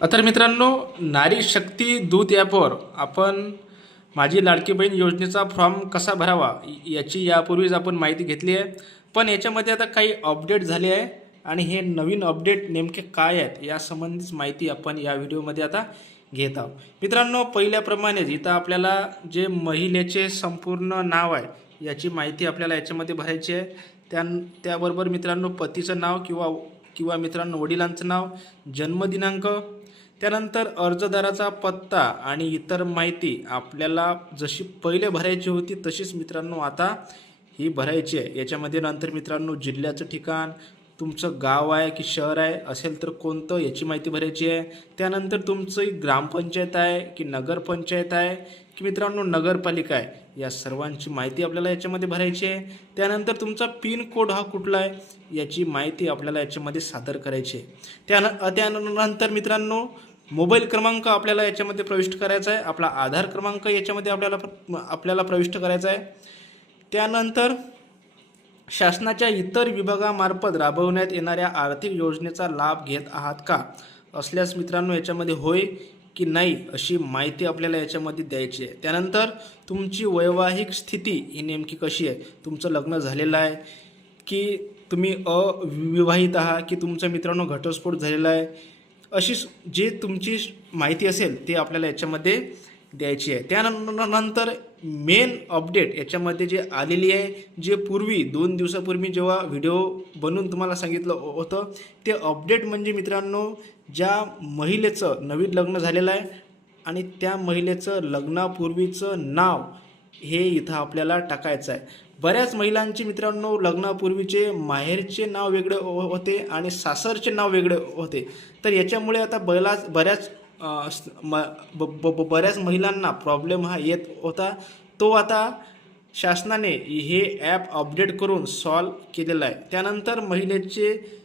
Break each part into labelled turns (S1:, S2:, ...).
S1: तर मित्रांनो नारी शक्ती दूत ॲपवर आपण माझी लाडकी बहीण योजनेचा फॉर्म कसा भरावा याची यापूर्वीच आपण माहिती घेतली आहे. पण याच्यामध्ये आता काही अपडेट झाले आहे आणि हे नवीन अपडेट नेमके काय आहेत यासंबंधीच माहिती आपण या व्हिडिओमध्ये आता घेत आहोत. मित्रांनो पहिल्याप्रमाणेच इथं आपल्याला जे महिलेचे संपूर्ण नाव आहे याची माहिती आपल्याला याच्यामध्ये भरायची आहे. त्या त्याबरोबर मित्रांनो पतीचं नाव किंवा किंवा मित्रांनो वडिलांचं नाव जन्मदिनांक त्यानंतर अर्जदाराचा पत्ता आणि इतर माहिती आपल्याला जशी पहिले भरायची होती तशीच मित्रांनो आता ही भरायची आहे. याच्यामध्ये नंतर मित्रांनो जिल्ह्याचं ठिकाण तुमचं गाव आहे की शहर आहे असेल तर कोणतं याची माहिती भरायची आहे. त्यानंतर तुमचं ग्रामपंचायत आहे की नगरपंचायत आहे की मित्रांनो नगरपालिका आहे या सर्वांची माहिती आपल्याला याच्यामध्ये भरायची आहे. त्यानंतर तुमचा पिन कोड हा कुठला आहे याची माहिती आपल्याला याच्यामध्ये सादर करायची आहे. त्यान त्यानंतर मित्रांनो मोबाईल क्रमांक आपल्याला याच्यामध्ये प्रविष्ट करायचा आहे. आपला आधार क्रमांक याच्यामध्ये आपल्याला आपल्याला प्रविष्ट करायचा आहे. त्यानंतर शासनाच्या इतर विभागामार्फत राबवण्यात येणाऱ्या आर्थिक योजनेचा लाभ घेत आहात का? असल्यास मित्रांनो याच्यामध्ये होय की नाही अशी माहिती आपल्याला याच्यामध्ये द्यायची आहे. त्यानंतर तुमची वैवाहिक स्थिती ही नेमकी कशी आहे? तुमचं लग्न झालेलं आहे की तुम्ही अविवाहित आहात की तुमचा मित्रांनो घटस्फोट झालेला आहे? अशी जे तुमची माहिती असेल ते आपल्याला याच्यामध्ये द्यायची आहे. त्यानंतर मेन अपडेट याच्यामध्ये जे आलेली आहे जे पूर्वी दोन दिवसापूर्वी जेव्हा व्हिडिओ बनवून तुम्हाला सांगितलं हो- होतं ते अपडेट म्हणजे मित्रांनो ज्या महिलेचं नवीन लग्न झालेलं आहे आणि त्या महिलेचं लग्नापूर्वीचं नाव हे इथं आपल्याला टाकायचं आहे. बऱ्याच महिलांचे मित्रांनो लग्नापूर्वीचे माहेरचे नाव वेगळे हो- होते आणि सासरचे नाव वेगळे होते. तर याच्यामुळे आता बलाच बऱ्याच म ब ब ब- बऱ्याच महिलांना प्रॉब्लेम हा येत होता. तो आता शासनाने हे ॲप अपडेट करून सॉल्व केलेला आहे. त्यानंतर महिलेचे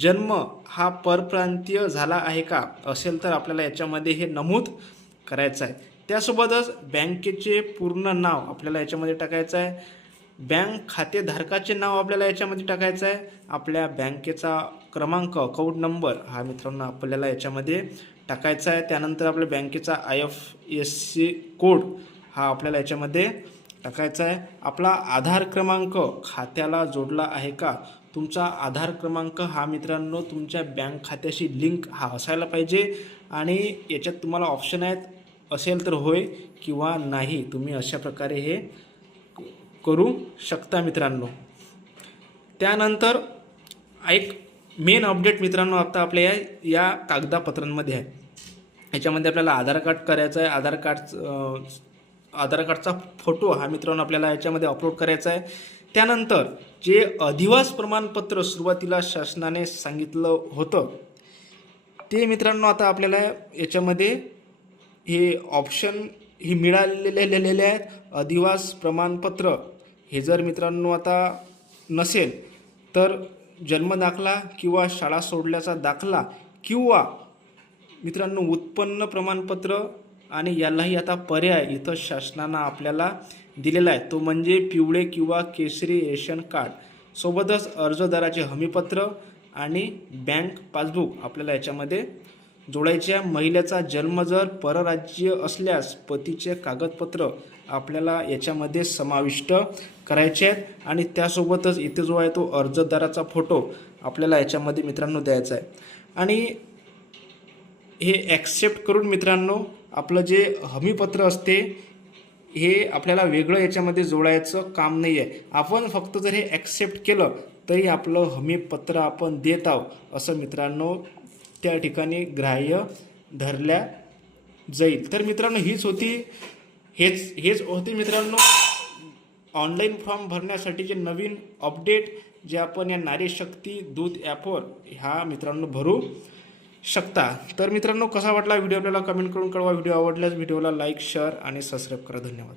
S1: जन्म हा परप्रांतीय झाला आहे का असेल तर आपल्याला याच्यामध्ये हे नमूद करायचं आहे. त्यासोबतच बँकेचे पूर्ण नाव आपल्याला याच्यामध्ये टाकायचं आहे. बँक खातेधारकाचे नाव आपल्याला याच्यामध्ये टाकायचं आहे. आपल्या बँकेचा क्रमांक अकाउंट नंबर हा मित्रांनो आपल्याला याच्यामध्ये टाकायचा आहे. त्यानंतर आपल्या बँकेचा I F S C code हा आपल्याला याच्यामध्ये टाकायचा आहे. आपला आधार क्रमांक खात्याला जोडला आहे का? तुमचा आधार क्रमांक हा मित्रांनो तुमच्या बँक खात्याशी लिंक हा असायला पाहिजे आणि याच्यात तुम्हाला ऑप्शन आहेत. असेल तर होय किंवा नाही. तुम्ही अशा प्रकारे हे करू शकता मित्रांनो. त्यानंतर एक मेन अपडेट मित्रांनो आता आपल्या या या कागदापत्रांमध्ये आहे. याच्यामध्ये आपल्याला आधार कार्ड करायचं आहे. आधार कार्ड आधार कार्डचा फोटो हा मित्रांनो आपल्याला याच्यामध्ये अपलोड करायचा आहे. त्यानंतर जे अधिवास प्रमाणपत्र सुरुवातीला शासनाने सांगितलं होतं ते मित्रांनो आता आपल्याला याच्यामध्ये हे ऑप्शन ही मिळालेले आहेत. अधिवास प्रमाणपत्र हे जर मित्रांनो आता नसेल तर जन्मदाखला किंवा शाळा सोडल्याचा दाखला किंवा मित्रांनो उत्पन्न प्रमाणपत्र आणि यालाही आता पर्याय इथं शासनानं आपल्याला दिलेला आहे. तो म्हणजे पिवळे किंवा केसरी रेशन कार्ड. सोबतच अर्जदाराचे हमीपत्र आणि बँक पासबुक आपल्याला याच्यामध्ये जोडायच्या आहे महिलेचा जन्म जर परराज्य असल्यास पतीचे कागदपत्र आपल्याला याच्यामध्ये समाविष्ट करायचे आहेत आणि त्यासोबतच इथे जो आहे तो अर्जदाराचा फोटो आपल्याला याच्यामध्ये मित्रांनो द्यायचा आहे. आणि हे ॲक्सेप्ट करून मित्रांनो आपलं जे हमीपत्र असते हे आपल्याला वेगळं याच्यामध्ये जोडायचं काम नाही आहे. आपण फक्त जर हे ॲक्सेप्ट केलं तरी आपलं हमीपत्र आपण देत आहोत असं मित्रांनो त्या ठिकाणी ग्राह्य धरल्या जाईल. तर मित्रांनो हीच होती हेच हेच होते मित्रांनो ऑनलाईन फॉर्म भरण्यासाठी जे नवीन अपडेट जे आपण या नारी शक्ती दूत ॲपवर ह्या मित्रांनो भरू शकता. तर मित्रांनो कसा वाटला व्हिडिओ आपल्याला कमेंट करून कळवा. व्हिडिओ आवडल्यास व्हिडिओला लाईक शेअर आणि सबस्क्राईब करा. धन्यवाद.